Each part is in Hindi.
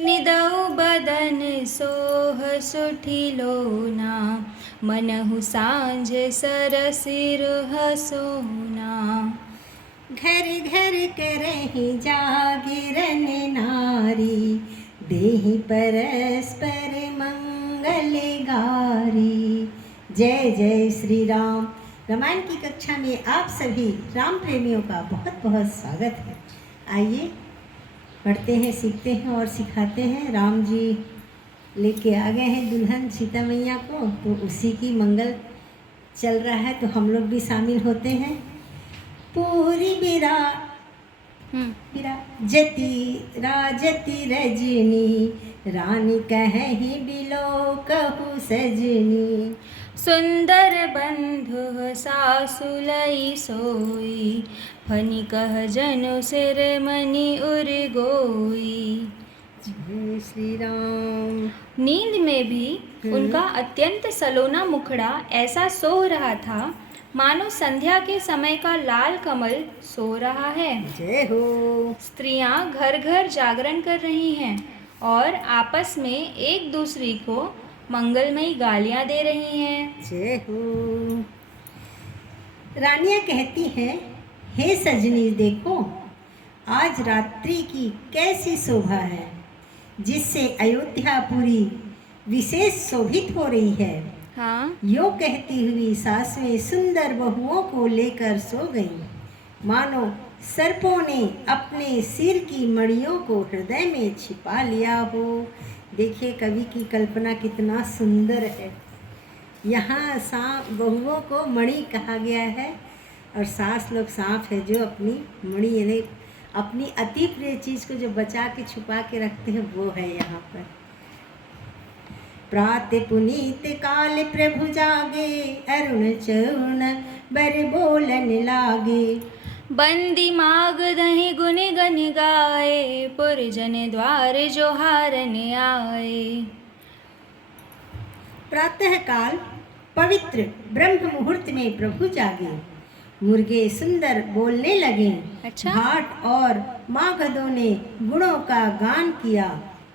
निदौ बदन सोह सुठिलोना, मनहु सांझ सरसिर हसोना। घर घर करहि जागिरन नारी, देहि परस्पर मंगल गारी। जय जय श्री राम। रामायण की कक्षा में आप सभी राम प्रेमियों का बहुत बहुत स्वागत है। आइए पढ़ते हैं, सीखते हैं और सिखाते हैं। राम जी लेके आ गए हैं दुल्हन सीता मैया को, तो उसी की मंगल चल रहा है, तो हम लोग भी शामिल होते हैं। पूरी बिरा जति राजति रजनी, रानी कहि बिलो कहु सजनी। सुंदर बंधु सासुलई सोई, फनि कह जनु सिर मनि उर गोई। जय श्री राम। नींद में भी उनका अत्यंत सलोना मुखड़ा ऐसा सोह रहा था मानो संध्या के समय का लाल कमल सो रहा है। जय हो। स्त्रियां घर घर जागरण कर रही हैं और आपस में एक दूसरी को मंगलमयी गालियां दे रही हैं। जय हो। रानियां कहती हैं, हे सजनी देखो, आज रात्रि की कैसी शोभा है, जिससे अयोध्यापुरी विशेष शोभित हो रही है। हाँ, यो कहती हुई सासवें सुंदर बहुओं को लेकर सो गईं, मानो सर्पों ने अपने सिर की मणियों को हृदय में छिपा लिया हो। देखिए कवि की कल्पना कितना सुंदर है। यहाँ सांप बहुओं को मणि कहा गया है और सास लोग सांप है, जो अपनी मणि यानी अपनी अति प्रिय चीज़ को जो बचा के छुपा के रखते हैं, वो है यहाँ पर। प्रात पुनीत काल प्रभु जागे, अरुण चरुण बर बोलन लागे। बंदी माग दही गुन गन गाए, पुरजन द्वार जोहारन आए। प्रातः काल पवित्र ब्रह्म मुहूर्त में प्रभु जागे, मुर्गे सुंदर बोलने लगे। अच्छा। भाट और मागधों ने गुणों का गान किया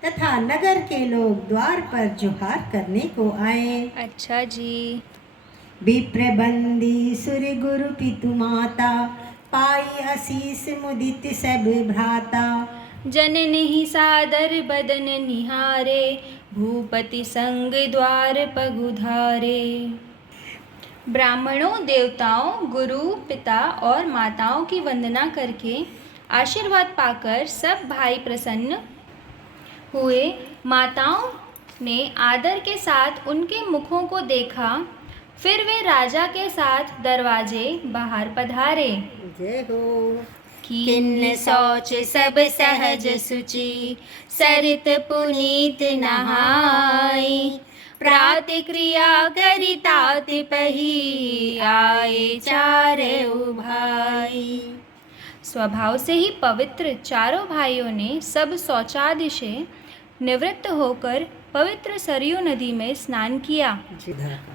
तथा नगर के लोग द्वार पर जोहार करने को आए। अच्छा जी। विप्र बंदी सुर गुरु पितु माता, पाई आशीष मुदित सब भ्राता। जननि सादर बदन निहारे, भूपति संग द्वार पगुधारे। ब्राह्मणों, देवताओं, गुरु, पिता और माताओं की वंदना करके आशीर्वाद पाकर सब भाई प्रसन्न हुए। माताओं ने आदर के साथ उनके मुखों को देखा, फिर वे राजा के साथ दरवाजे बाहर पधारे। जय हो। किन्न शौच सब सहज सुचि, सरित पुनीत नहाई। प्रात क्रिया करि तात पही, आए चारऊ भाई। स्वभाव से ही पवित्र चारों भाइयों ने सब शौचादि से निवृत्त होकर पवित्र सरयू नदी में स्नान किया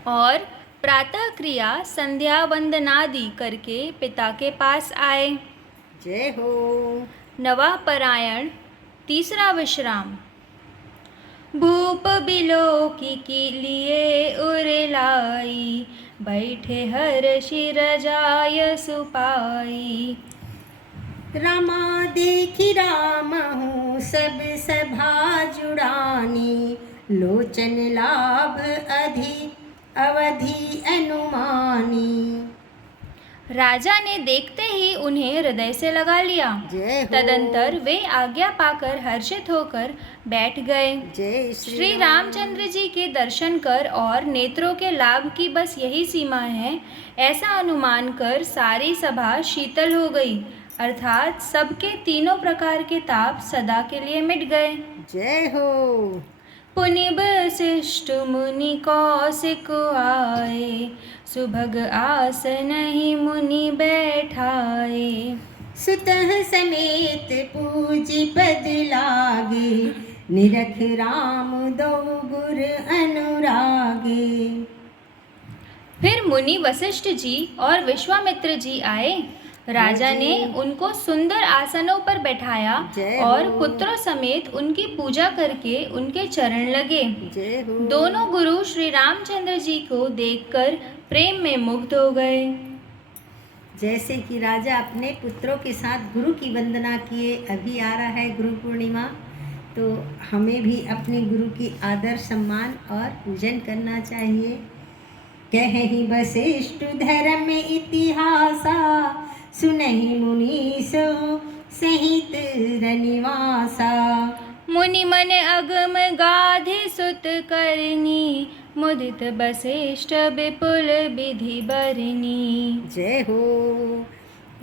और प्रातः क्रिया संध्या वंदनादि करके पिता के पास आए। जय हो। नवा परायण तीसरा विश्राम। भूप बिलो की लिए उरलाई, बैठे हर शिर जाय सुपाई। रामा देखी राम हूँ सब सभा जुड़ानी, लोचन लाभ अवधि अनुमानी। राजा ने देखते ही उन्हें हृदय से लगा लिया। तदंतर वे आज्ञा पाकर हर्षित होकर बैठ गए। जय श्री रामचंद्र जी के दर्शन कर और नेत्रों के लाभ की बस यही सीमा है, ऐसा अनुमान कर सारी सभा शीतल हो गई, अर्थात सबके तीनों प्रकार के ताप सदा के लिए मिट गए। जय हो। पुनि वशिष्ठ मुनि कौशिक आए, सुभग आसन ही मुनि बैठाए। सुतः समेत पूजी पद लागे, निरख राम दो गुर अनुरागे। फिर मुनि वशिष्ठ जी और विश्वामित्र जी आए राजा ने उनको सुंदर आसनों पर बैठाया जय और हो। पुत्रों समेत उनकी पूजा करके उनके चरण लगे। जय हो। दोनों गुरु श्री रामचंद्र जी को देखकर प्रेम में मुग्ध हो गए। जैसे कि राजा अपने पुत्रों के साथ गुरु की वंदना किए, अभी आ रहा है गुरु पूर्णिमा, तो हमें भी अपने गुरु की आदर सम्मान और पूजन करना चाहिए। कहि वशिष्ठ धर्म इतिहासा, सुनहि मुनीसो सहित रनिवासा। मुनि मन अगम गाधि सुत करनी, मुदित वशिष्ठ विपुल विधि बरनी। जय हो।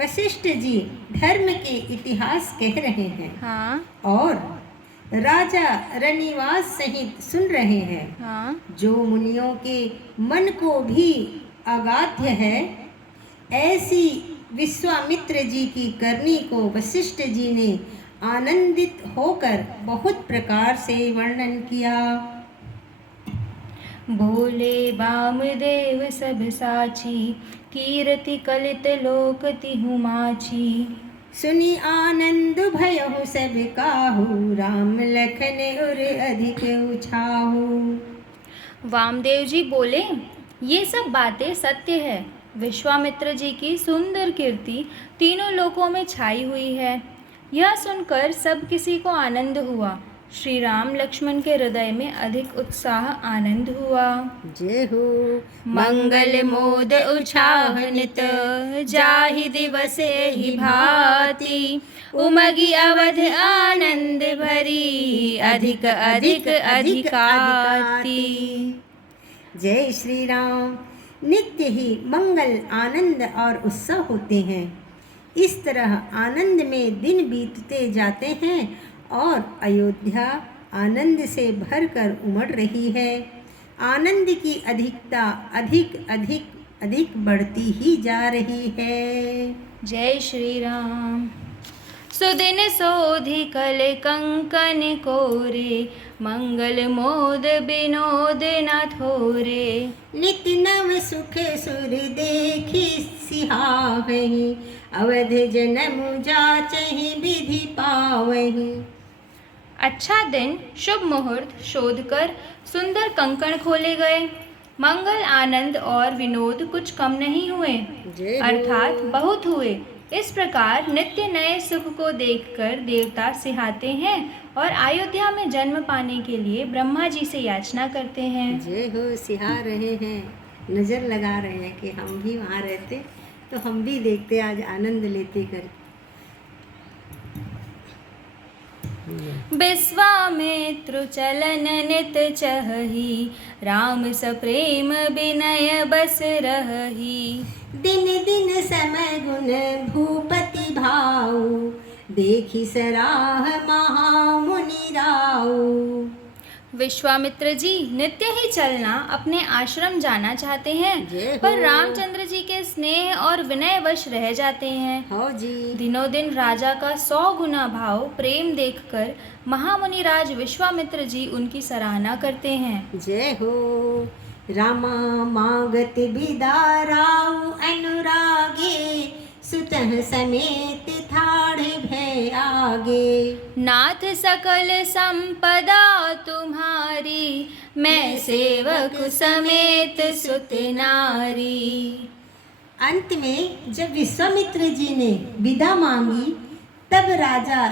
वशिष्ठ जी धर्म के इतिहास कह रहे हैं हाँ और राजा रनिवास सहित सुन रहे हैं। हाँ। जो मुनियों के मन को भी अगाध्य है, ऐसी विश्वामित्र जी की करनी को वशिष्ठ जी ने आनंदित होकर बहुत प्रकार से वर्णन किया। बोले वामदेव सब साची, कीर्ति कलित लोक तिहु माची। सुनी आनंद भयहु सब काहू, राम लखन उर अधिक उछाहू। वामदेव जी बोले, ये सब बातें सत्य है। विश्वामित्र जी की सुंदर कीर्ति तीनों लोकों में छाई हुई है। यह सुनकर सब किसी को आनंद हुआ। श्री राम लक्ष्मण के हृदय में अधिक उत्साह आनंद हुआ। जय हो। मंगल मोद उछाह नित, जाहि दिवसे ही भांति। उमगी अवध आनंद भरी, अधिक अधिक अधिकाति। जय श्री राम। नित्य ही मंगल, आनंद और उत्सव होते हैं। इस तरह आनंद में दिन बीतते जाते हैं और अयोध्या आनंद से भरकर उमड़ रही है। आनंद की अधिकता अधिक अधिक अधिक बढ़ती ही जा रही है। जय श्री राम। सुदिन सोधि कल कंकन कोरे, मंगल मोद विनोद न थोरे। नित नव सुख सुर देखी सिहावहि, अवध जन्म जाचहि विधि पावहि। अच्छा दिन शुभ मुहूर्त शोध कर सुंदर कंकण खोले गए। मंगल, आनंद और विनोद कुछ कम नहीं हुए, जय हो। अर्थात बहुत हुए। इस प्रकार नित्य नए सुख को देखकर देवता सिहाते हैं और अयोध्या में जन्म पाने के लिए ब्रह्मा जी से याचना करते हैं। जय हो। सिहा रहे हैं, नज़र लगा रहे हैं कि हम भी वहाँ रहते तो हम भी देखते, आज आनंद लेते कर। विश्वामित्र चलन नित चहहि, राम सप्रेम विनय बस रहहि। दिन दिन समय गुण भूपति भाऊ, देखी सराह महामुनि राऊ। विश्वामित्र जी नित्य ही चलना अपने आश्रम जाना चाहते जय हैं, हो। पर रामचंद्र जी के स्नेह और विनय वश रह जाते हैं। हो जी। दिनों दिन राजा का 100 गुना भाव प्रेम देखकर महामुनि राज विश्वामित्र जी उनकी सराहना करते हैं। जय हो। रामा मागत बिदा राऊ अनुरागे, सुतह समेत ठाड़ भय आगे। नाथ सकल संपदा तुम्हारी, मैं सेवक समेत सुत नारी। अंत में जब विश्वामित्र जी ने विदा मांगी, तब राजा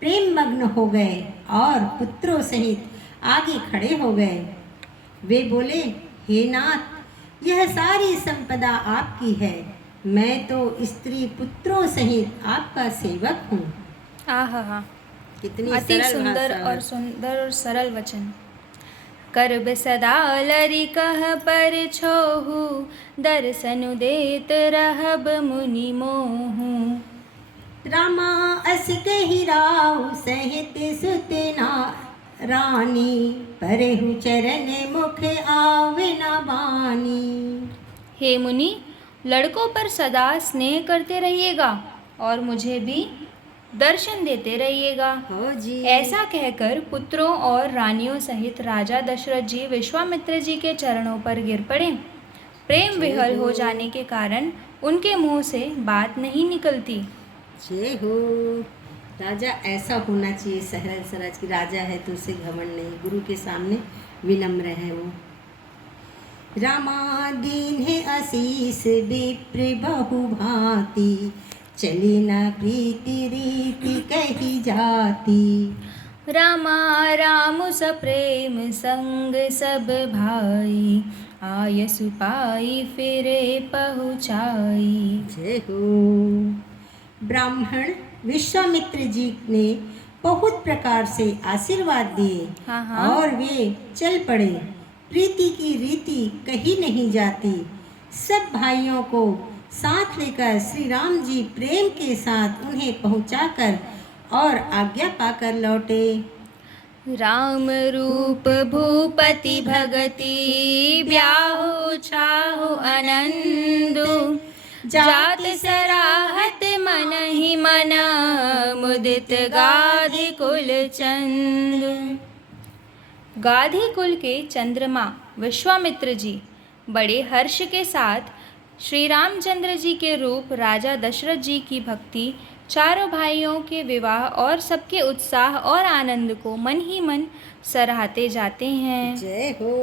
प्रेम मग्न हो गए और पुत्रों सहित आगे खड़े हो गए। वे बोले, हे नाथ, यह सारी संपदा आपकी है, मैं तो स्त्री पुत्रों सहित आपका सेवक हूँ। आहा, कितनी अति सरल सुंदर भाषा। और सुंदर और सरल वचन। करब सदा लरि कह पर छोहु, दर्शनु देत रहब मुनि मोहु। रामा अस कहि राऊ सहित सुत रानी, परहु चरण मुख आवे न बानी। हे मुनि, लड़कों पर सदा स्नेह करते रहिएगा और मुझे भी दर्शन देते रहिएगा। हो जी। ऐसा कहकर पुत्रों और रानियों सहित राजा दशरथ जी विश्वामित्र जी के चरणों पर गिर पड़े। प्रेम विहल हो जाने के कारण उनके मुंह से बात नहीं निकलती। जय हो। राजा ऐसा होना चाहिए, सहरल सराज की राजा है तो उसे घमंड नहीं, गुरु के सामने विनम्र है वो। रामा दीन है आशीष विप्र बहु भांति, चली न प्रीति रीति कही जाती। रामा राम सप्रेम संग सब भाई, आय सुपाई फिरे पहुँचाई। जय हो। ब्राह्मण विश्वामित्र जी ने बहुत प्रकार से आशीर्वाद दिए हाँ हाँ। और वे चल पड़े। प्रीति की रीति कही नहीं जाती। सब भाइयों को साथ लेकर श्री राम जी प्रेम के साथ उन्हें पहुंचाकर और आज्ञा पाकर लौटे। राम रूप भूपति भगति, ब्याहु छाहु आनंदु, जात सराहत मन ही मन, मुदित गाधि कुल चंद। गाधी कुल के चंद्रमा विश्वामित्र जी बड़े हर्ष के साथ श्री रामचंद्र जी के रूप, राजा दशरथ जी की भक्ति, चारों भाइयों के विवाह और सबके उत्साह और आनंद को मन ही मन सराहते जाते हैं। जय हो।